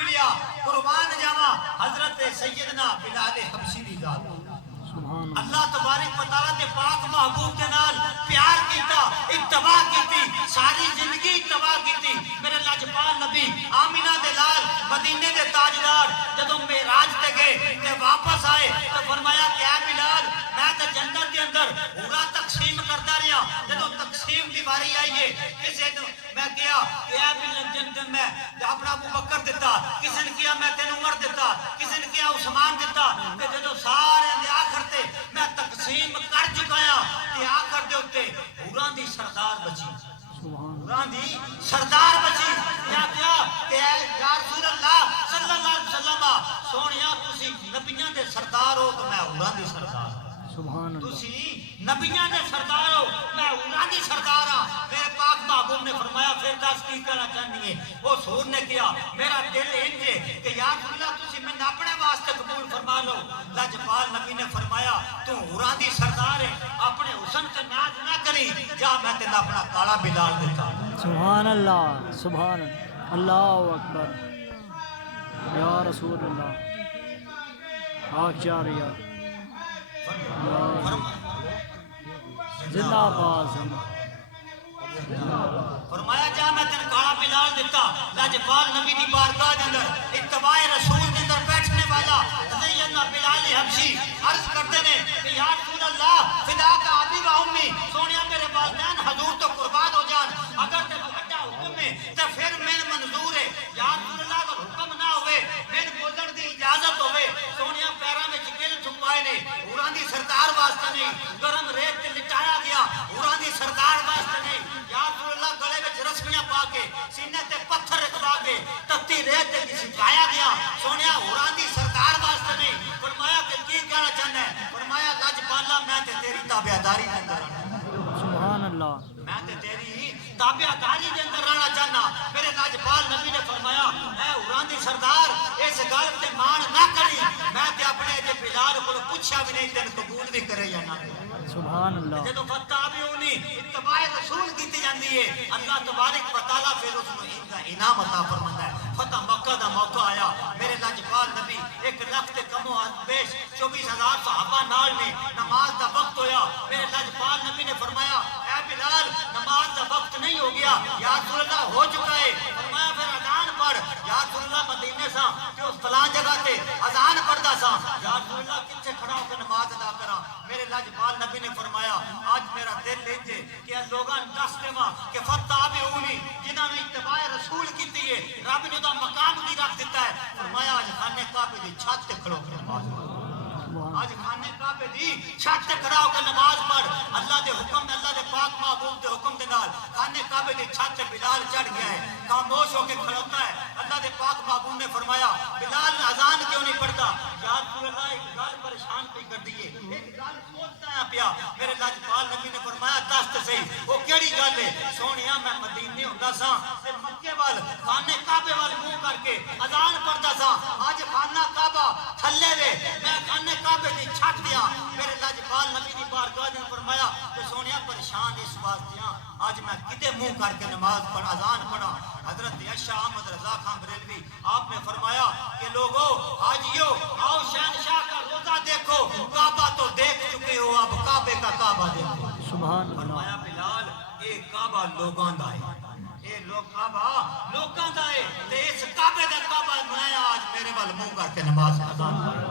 پلیا قربان جاواں حضرت سیدنا بلال حبشی دی ذات اللہ تبارک و تعالیٰ دے پاک محبوب دے نال پیار کیتا اتباع کیتی ساری زندگی اتباع کیتی میرے لاجپال نبی آمینہ دے لال مدینے دے تاجدار جدوں معراج تے گئے تے واپس آئے تو فرمایا کہ اے بلال میں تے جنت دے اندر پورا تقسیم کرتا رہیا جدوں تقسیم دی باری آئی ہے کسے میں کیا کہ اے بلال جنت میں اپنا ابو بکر دیتا کسی نے کیا میں تین عمر دیتا کسی نے کیا عثمان دیتا کہ جدوں سارے دے آخر تے میں تقسیم کر چکایا تے آخر دے اتے حوراں دی سردار بچی حوراں دی سردار بچی کیا کہ یا رسول اللہ صلی اللہ علیہ وسلم سونیا تسی نبیاں دے سردار ہو تو میں حوراں دی سردار سبحان اللہ تسی نبیاں دے سردار ہو میں حوراں دی سردار ہاں میرے پاک محبوب نے فرمایا پھر دس کی کہنا چاہنی ہے وہ سور نے کیا میرا دل انج ہے کہ یا رسول اللہ تسی میں اپنے واسطے قبول فرما لو لاجپال نبی نے فرمایا تو حوراں دی سردار ہے اپنے حسن سے ناز نہ کری جا میں تینا اپنا کالا بلال دیتا سبحان اللہ سبحان اللہ اکبر یا رسول اللہ آگ جاریا زندہ باز فرمایا جا میں تین کالا بلال دیتا لاجپال نبی دی بارگاہ دے اندر اتباع رسول دے اندر بیٹھنے والا سیدنا بلال حبشی عرض کرتے نے کہ یا رسول اللہ فدا کا ابی و امی سونیا میرے والدین حضور تو قربان ہو جان اگر تے بڑا حکم ہے تے پھر میں منظور ہے یا رسول اللہ اگر حکم نہ ہوئے میں بولن دی اجازت ہوئے سونیا پیراں وچ گل چھپائے نے حوراں دی سردار واسطے نہیں گرم ریت تے لٹایا گیا حوراں دی سردار واسطے نہیں یا رسول اللہ گلے وچ رسمیاں پا کے سینے تے پتھر رکھوا کے تتی ریت تے سکھایا گیا سونیا حوراں دی سردار واسطے نہیں فرمایا کہ کی کہنا چاہنا ہے فرمایا لاجپالا میں تے تیری تابعداری دے اندر سبحان اللہ میں تے تیری تابعداری دے اندر رہنا چاہنا میرے لاجپال نبی نے فرمایا اے حوراں دی سردار اس گل تے مان نہ کری میں تے اپنے جے بلال کو پوچھا بھی نہیں تین قبول بھی کرے یا نہ سبحان اللہ جدوں فتح بھی ہونی اتباع رسول کیتی جاندی ہے اللہ تبارک و تعالیٰ پھر اس کو انعام عطا فرماتا ہے فتح مکہ دا موقع آیا میرے لاجپال نبی 1 لاکھ تے کم و بیش 24,000 صحابہ نال نے نماز دا وقت ہویا میرے لاجپال نبی نے فرمایا اے بلال نماز دا وقت نہیں ہو گیا یا رسول اللہ ہو چکا ہے فرمایا پھر اذان پڑھ یا رسول اللہ مدینے سا کہ اس فلان جگہ تے اذان پڑھدا سا یا رسول اللہ کتھے کھڑا ہو کے نماز ادا کراں میرے لاجپال نبی نے فرمایا آج میرا دل لیجے کہ لوگاں دس دیواں کہ فتح بھی ہونی جنہاں نے اتباع رسول کیتی ہے رب نے دا مقام بھی رکھ دیتا ہے فرمایا آج خانے کعبے دی چھت تے کھڑو کے نماز آج خانے کعبے دی چھت تے کھڑا ہو کے نماز پڑھ اللہ دے حکم دے اللہ دے پاک محبوب دے حکم دے نال خانے کعبے دی چھت تے بلال چڑھ گیا ہے خاموش ہو کے کھڑوتا ہے اللہ دے پاک محبوب نے فرمایا بلال اذان کیوں نہیں پڑھتا یا رسول اللہ ایک گل پریشان پہ کر دیے ایک گل سوچتا ہے پیا میرے لاجپال نبی نے فرمایا دس تے صحیح وہ کیڑی گل ہے سونیا میں مدینے ہوندا سا تے مکے وال خانے کعبے وال منہ کر کے اذان پڑھدا سا اج خانہ کعبہ تھلے وے میں خانے کعبے دی چھت دیاں میرے لاجپال نبی دی بارگاہ نے فرمایا کہ سونیا پریشان اس واسطے ہاں اج میں کدے منہ کر کے نماز پڑھ اذان پڑھا حضرت عائشہ احمد رضا خان بریلوی آپ نے فرمایا کہ لوگوں حاجیو آؤ شہنشاہ کا روزہ دیکھو کعبہ تو دیکھ چکے ہو اب کعبے کا کعبہ دیکھو سبحان اللہ فرمایا بلال اے کعبہ لوگاں دا ہے اے لوگ کعبہ لوگاں دا ہے تے اس کعبے دا کعبہ میں آج میرے وال منہ کر کے نماز اذان پڑھ